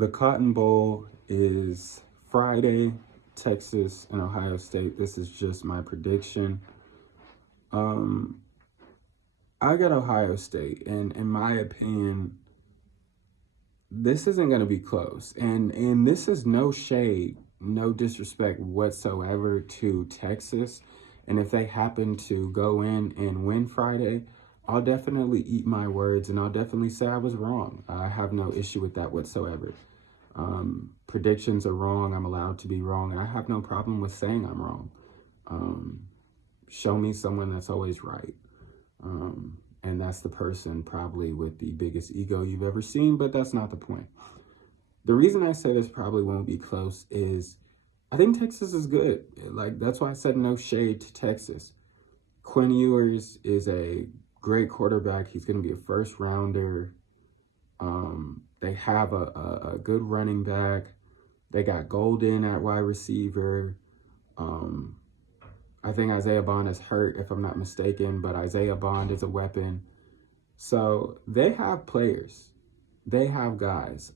The Cotton Bowl is Friday, Texas and Ohio State. This is just my prediction. Um, I got Ohio State, and in my opinion, this isn't going to be close. And this is no shade, no disrespect whatsoever to Texas. And if they happen to go in and win Friday, I'll definitely eat my words and I'll definitely say I was wrong. I have no issue with that whatsoever. Predictions are wrong. I'm allowed to be wrong, and I have no problem with saying I'm wrong. Um, Show me someone that's always right. And that's the person probably with the biggest ego you've ever seen, but that's not the point. The reason I say this probably won't be close is I think Texas is good. Like, that's why I said no shade to Texas. Quinn Ewers is a great quarterback. He's going to be a first rounder. They have a good running back. They got Golden at wide receiver. I think Isaiah Bond is hurt, if I'm not mistaken, but Isaiah Bond is a weapon. So they have players. They have guys.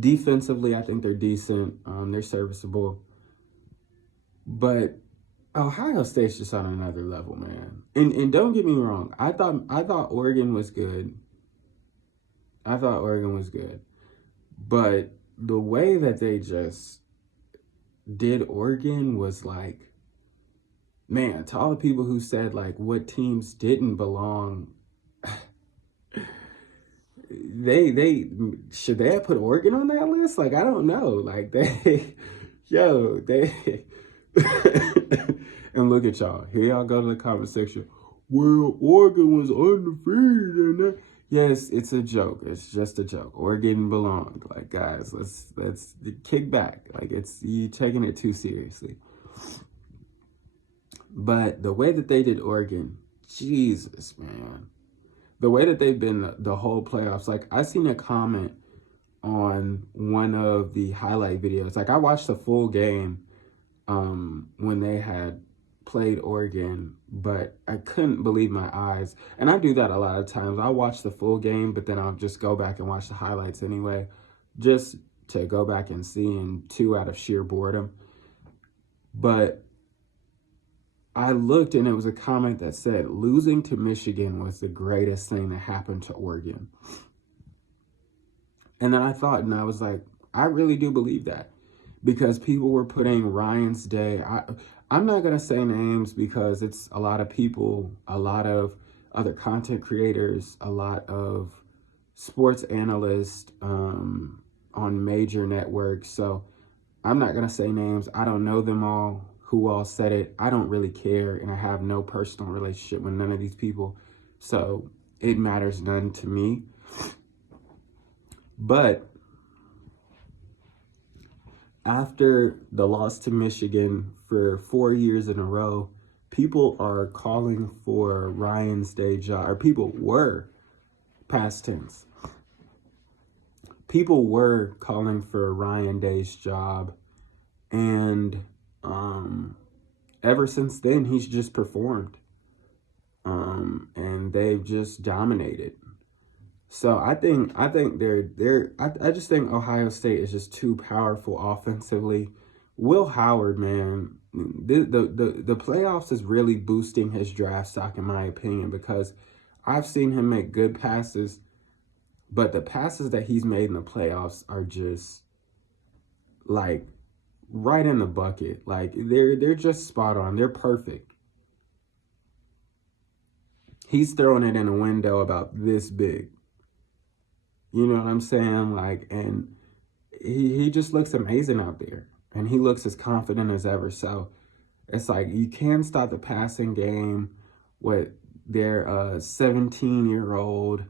Defensively, I think they're decent. They're serviceable. But Ohio State's just on another level, man. And don't get me wrong. I thought Oregon was good. But the way that they just did Oregon was like, man, to all the people who said like what teams didn't belong, they should they have put Oregon on that list? Like, I don't know. Like, they and look at y'all. Here y'all go to the comment section. Well, Oregon was undefeated and that. Yes, it's a joke. It's just a joke. Oregon belonged. Like, guys, let's kick back. Like, it's you taking it too seriously. But the way that they did Oregon, Jesus, man. The way that they've been the whole playoffs, like, I seen a comment on one of the highlight videos. Like, I watched the full game when they had played Oregon, but I couldn't believe my eyes. And I do that a lot of times. I'll watch the full game, but then I'll just go back and watch the highlights anyway, just to go back and see in two out of sheer boredom. But I looked and it was a comment that said losing to Michigan was the greatest thing that happened to Oregon. And then I thought, and I was like, I really do believe that, because people were putting Ryan's Day. I'm not going to say names because it's a lot of people, a lot of other content creators, a lot of sports analysts on major networks. So I'm not going to say names. I don't know them all, who all said it. I don't really care, and I have no personal relationship with none of these people. So it matters none to me. But after the loss to Michigan for 4 years in a row, people are calling for Ryan's Day job, or people were, past tense. People were calling for Ryan Day's job, and ever since then, he's just performed, and they've just dominated. So I just think Ohio State is just too powerful offensively. Will Howard, man, the playoffs is really boosting his draft stock, in my opinion, because I've seen him make good passes, but the passes that he's made in the playoffs are just like right in the bucket. Like, they're just spot on. They're perfect. He's throwing it in a window about this big. You know what I'm saying? Like, and he just looks amazing out there. And he looks as confident as ever. So it's like, you can stop the passing game with their 17-year-old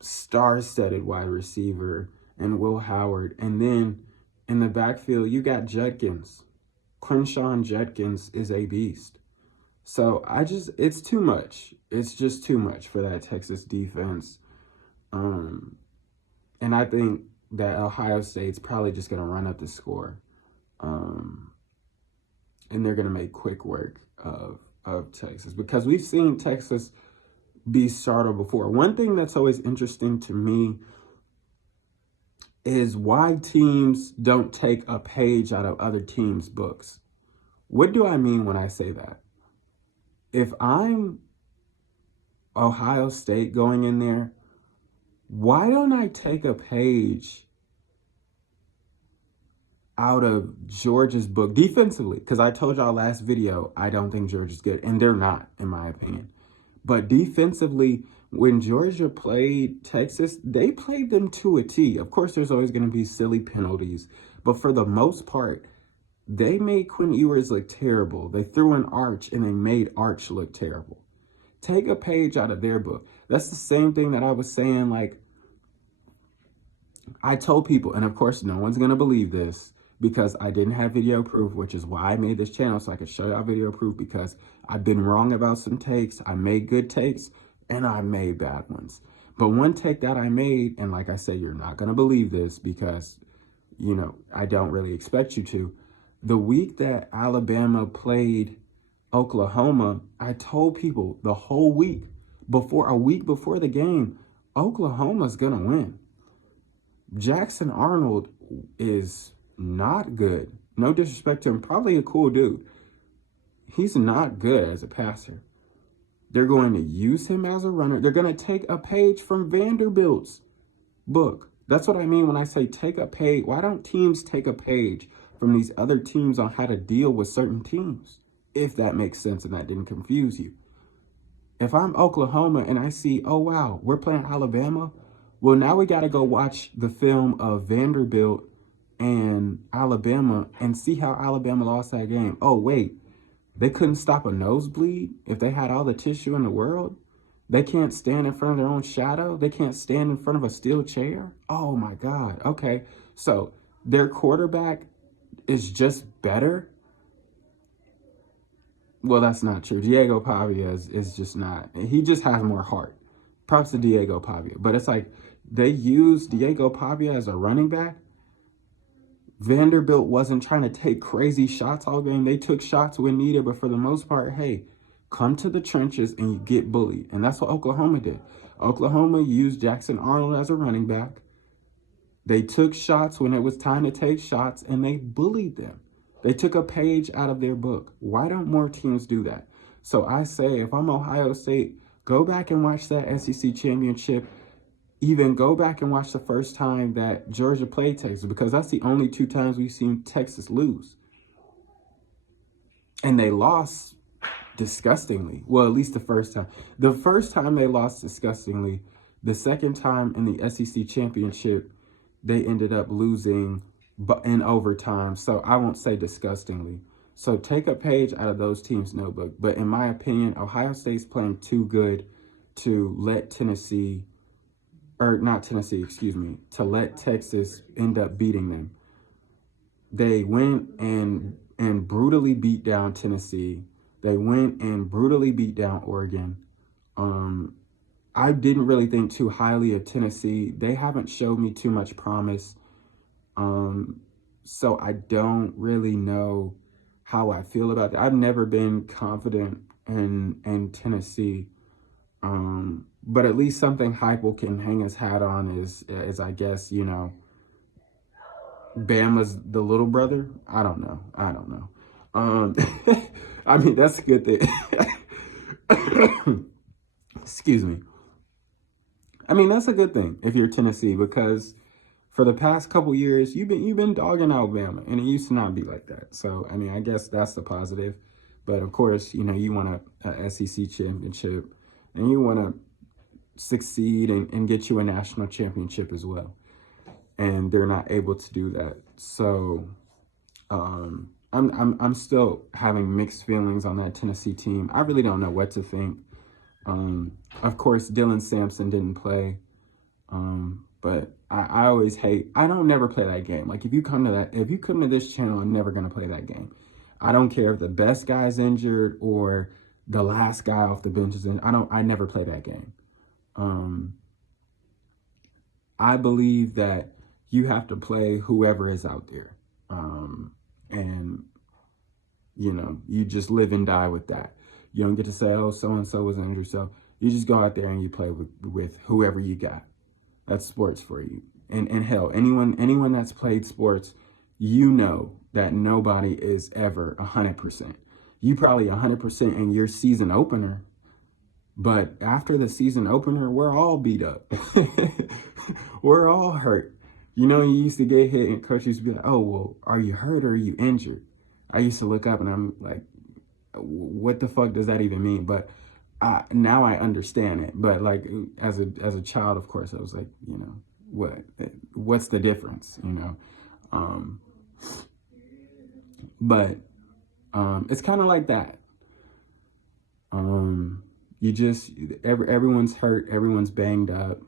star-studded wide receiver and Will Howard. And then in the backfield, you got Judkins. Quinshon Judkins is a beast. So it's too much. It's just too much for that Texas defense. And I think that Ohio State's probably just going to run up the score. And they're going to make quick work of Texas. Because we've seen Texas be started before. One thing that's always interesting to me is why teams don't take a page out of other teams' books. What do I mean when I say that? If I'm Ohio State going in there, why don't I take a page out of Georgia's book defensively? Because I told y'all last video, I don't think Georgia's good, and they're not, in my opinion. But defensively, when Georgia played Texas, they played them to a T. Of course, there's always going to be silly penalties, but for the most part, they made Quinn Ewers look terrible. They threw an Arch, and they made Arch look terrible. Take a page out of their book. That's the same thing that I was saying, like, I told people, and of course, no one's going to believe this because I didn't have video proof, which is why I made this channel, so I could show y'all video proof, because I've been wrong about some takes. I made good takes, and I made bad ones. But one take that I made, and like I said, you're not going to believe this because, you know, I don't really expect you to. The week that Alabama played Oklahoma, I told people the whole week, a week before the game, Oklahoma's going to win. Jackson Arnold is not good. No disrespect to him, probably a cool dude. He's not good as a passer. They're going to use him as a runner. They're going to take a page from Vanderbilt's book. That's what I mean when I say take a page. Why don't teams take a page from these other teams on how to deal with certain teams? If that makes sense and that didn't confuse you. If I'm Oklahoma and I see, oh, wow, we're playing Alabama. Well, now we got to go watch the film of Vanderbilt and Alabama and see how Alabama lost that game. Oh, wait, they couldn't stop a nosebleed if they had all the tissue in the world? They can't stand in front of their own shadow? They can't stand in front of a steel chair? Oh, my God. Okay, so their quarterback is just better? Well, that's not true. Diego Pavia is just not. He just has more heart. Props to Diego Pavia. But it's like they used Diego Pavia as a running back. Vanderbilt wasn't trying to take crazy shots all game. They took shots when needed, but for the most part, hey, come to the trenches and you get bullied. And that's what Oklahoma did. Oklahoma used Jackson Arnold as a running back. They took shots when it was time to take shots, and they bullied them. They took a page out of their book. Why don't more teams do that? So I say, if I'm Ohio State, go back and watch that SEC championship. Even go back and watch the first time that Georgia played Texas, because that's the only two times we've seen Texas lose. And they lost disgustingly. Well, at least the first time. The first time they lost disgustingly. The second time in the SEC championship, they ended up losing in overtime. So I won't say disgustingly. So take a page out of those teams' notebook. But in my opinion, Ohio State's playing too good to let Tennessee, or not Tennessee, excuse me, to let Texas end up beating them. They went and brutally beat down Tennessee. They went and brutally beat down Oregon. I didn't really think too highly of Tennessee. They haven't showed me too much promise. So I don't really know how I feel about that. I've never been confident in Tennessee. But at least something Heupel can hang his hat on is I guess, you know, Bama's the little brother. I don't know. I mean, that's a good thing. Excuse me. I mean, that's a good thing if you're Tennessee, because for the past couple years, you've been dogging Alabama, and it used to not be like that. So, I mean, I guess that's the positive. But of course, you know, you want a SEC championship, and you want to succeed and get you a national championship as well. And they're not able to do that. So, I'm still having mixed feelings on that Tennessee team. I really don't know what to think. Of course, Dylan Sampson didn't play. But I always hate, I don't never play that game. Like if you come to this channel, I'm never going to play that game. I don't care if the best guy's injured or the last guy off the bench is in. I never play that game. I believe that you have to play whoever is out there. And you know, you just live and die with that. You don't get to say, oh, so-and-so was injured. So You just go out there and you play with whoever you got. That's sports for you. And hell, anyone that's played sports, you know that nobody is ever 100%. You probably 100% in your season opener, but after the season opener, we're all beat up. We're all hurt. You know, you used to get hit and coach used to be like, oh, well, are you hurt or are you injured? I used to look up and I'm like, what the fuck does that even mean? But now I understand it. But like as a child, of course, I was like, you know, what's the difference, you know? But it's kind of like that. You just everyone's hurt, everyone's banged up.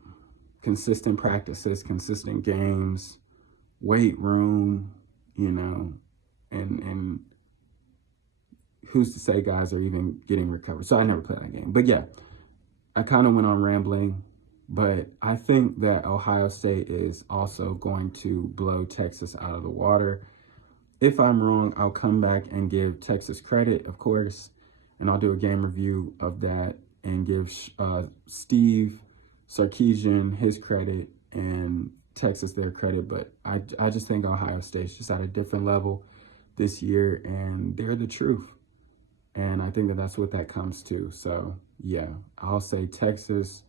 Consistent practices, consistent games, weight room, you know, and who's to say guys are even getting recovered? So I never played that game. But yeah, I kind of went on rambling, but I think that Ohio State is also going to blow Texas out of the water. If I'm wrong, I'll come back and give Texas credit, of course, and I'll do a game review of that and give Steve Sarkisian his credit and Texas their credit. But I just think Ohio State's just at a different level this year, and they're the truth. And I think that that's what that comes to. So, yeah, I'll say Texas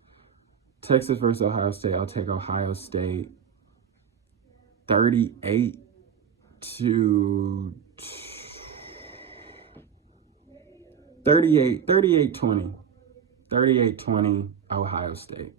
versus Ohio State. I'll take Ohio State 38 to 38-20. 38-20 Ohio State.